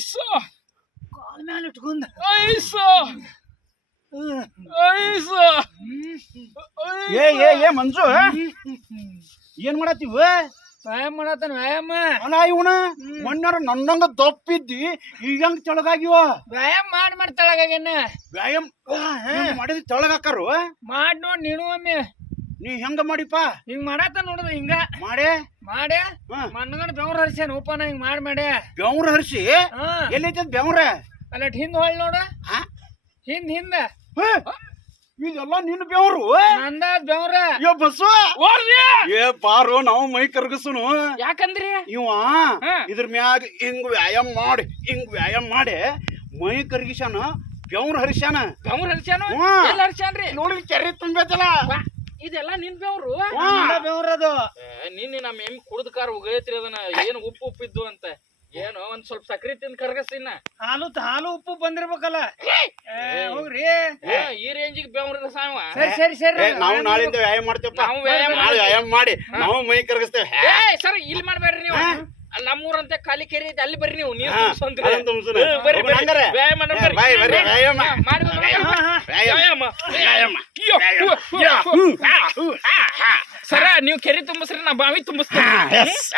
Ice ಕಾಲ ಮ್ಯಾಲ ಇಟ್ಕೊಂಡ ಐಸು ಐಸು ಏ ಮಂಜು ಏನ್ ಮಾಡತ್ತೀವ ವ್ಯಾಯಾಮ ಮಾಡತ್ತಾನ ವ್ಯಾಯಾಮ ಅಲ್ಲ ಇವನ ಮೊನ್ನೆರ ನನ್ನಂಗ ದಪ್ಪಿದ್ದಿ ಈಗ ಹೆಂಗ್ ತೆಳಗಾಗಿವ ವ್ಯಾಯಾಮ ಮಾಡಿ ತಳಗಾಗೇನ ವ್ಯಾಯಾಮ ಮಾಡಿದ್ ತೆಳಗಾಕರು ಮಾಡ್ ನೋಡ್ ನೀನು ಒಮ್ಮೆ ನೀ ಹೆಂಗ ಮಾಡಿಪ್ಪ ಹಿಂಗ್ ಮಾಡತ್ತ ನೋಡುದ ಹಿಂಗ ಮಾಡೇ ಮಾಡ್ಯ ಹಾ. ಮಣ್ಣಗಣ ಬೆವ್ರ ಹರಿಸ್ಯಾನ ಉಪನ ಹಿಂಗ್ ಮಾಡಿ ಬೆವ್ರ ಹರಿಸಿ ಹಾ ಎಲ್ಲೈತದ ಬೆವ್ರ ಅಲ್ಲ ಹಿಂದ್ ಹೊಳ್ ನೋಡ ಹಾ? ಹಿಂದ ಇದೆಲ್ಲ ನಿನ್ನ ಬೆವ್ರು ನಂದ ಬೆವ್ರ ಯೋ ಬಸ್ವ ಓಡ್ರಿ ಏ ಪಾರು ನಾವು ಮೈ ಕರ್ಗಸುನು ಯಾಕಂದ್ರಿ ಇವ ಹಾ. ಇದ್ರ ಮ್ಯಾಗ ಹಿಂಗ್ ವ್ಯಾಯಾಮ ಮಾಡಿ ಮೈ ಕರ್ಗಿಸ್ಯಾನ ಬೆವ್ರ ಹರಿಸ್ಯಾನ ಬೆವ್ರ ಹರಿಸ್ಯಾನು ಹಾ. ಎಲ್ಲಿ ಹರಿಸ್ಯಾನ್ರಿ ನೋಡಿ ಕೆರೆ ತುಂಬೈತಲ್ಲ ಇದೆಲ್ಲ ನಿನ್ ಬೆವ್ರು ಬೆವ್ರದು ನಿನ್ನೆ ನಮ್ಮ ಎಮ್ಮಿ ಕುಡ್ದ ಕಾರ್ ಉಗೈತ್ರಿ ಅದನ್ನ ಏನು ಉಪ್ಪು ಇದ್ದು ಅಂತ ಏನು ಒಂದ್ ಸ್ವಲ್ಪ ಸಕ್ರಿ ತಿಂದ್ ಕರ್ಗಸ್ತಿನ ಹಾಲು ಉಪ್ಪು ಬಂದಿರ್ಬೇಕಲ್ಲ ಹೋಗ್ರಿ ಈ ರೇಂಜಿಗೆ ಬೆವ್ರದ ಸಾವ ನಾವು ನಾಳಿಂದ ವ್ಯಾಯಾಮ ಮಾಡ್ತೇವಪ್ಪ ನಾವು ವ್ಯಾಯಾಮ ನಾಳೆ ವ್ಯಾಯಾಮ ಮಾಡಿ ನಾವು ಮೈ ಕರ್ಗಿಸ್ತೇವೆ ಸರ್ ಇಲ್ಲಿ ಮಾಡ್ಬೇಡ್ರಿ ನೀವು ಅಲ್ಲಿ ನಮ್ಮೂರಂತೆ ಖಾಲಿ ಕೆರೆ ಐತೆ ಅಲ್ಲಿ ಬರ್ರಿ ನೀವು ನೀರು ಹಾ, ತುಂಬ್ಸಂತ್ರಿ. ಅದನ್ನ ತುಂಬ್ಸೋಣ. ಬರ್ರಿ ಬರ್ರಿ ಹಂಗಾರೆ? ವ್ಯಾಯಾಮ ಮಾಡೋಣ ಬರ್ರಿ. ಬಾಯ್ ಬರ್ರಿ, ವ್ಯಾಯಾಮ. ಹಾ, ಮಾಡಿ ಬರೋಣ. ವ್ಯಾಯಾಮ ಸರ ನೀವು ಕೆರೆ ತುಂಬಿಸ್ರಿ ನಾ ಬಾವಿ ತುಂಬಿಸ್ತೀನಿ Yes.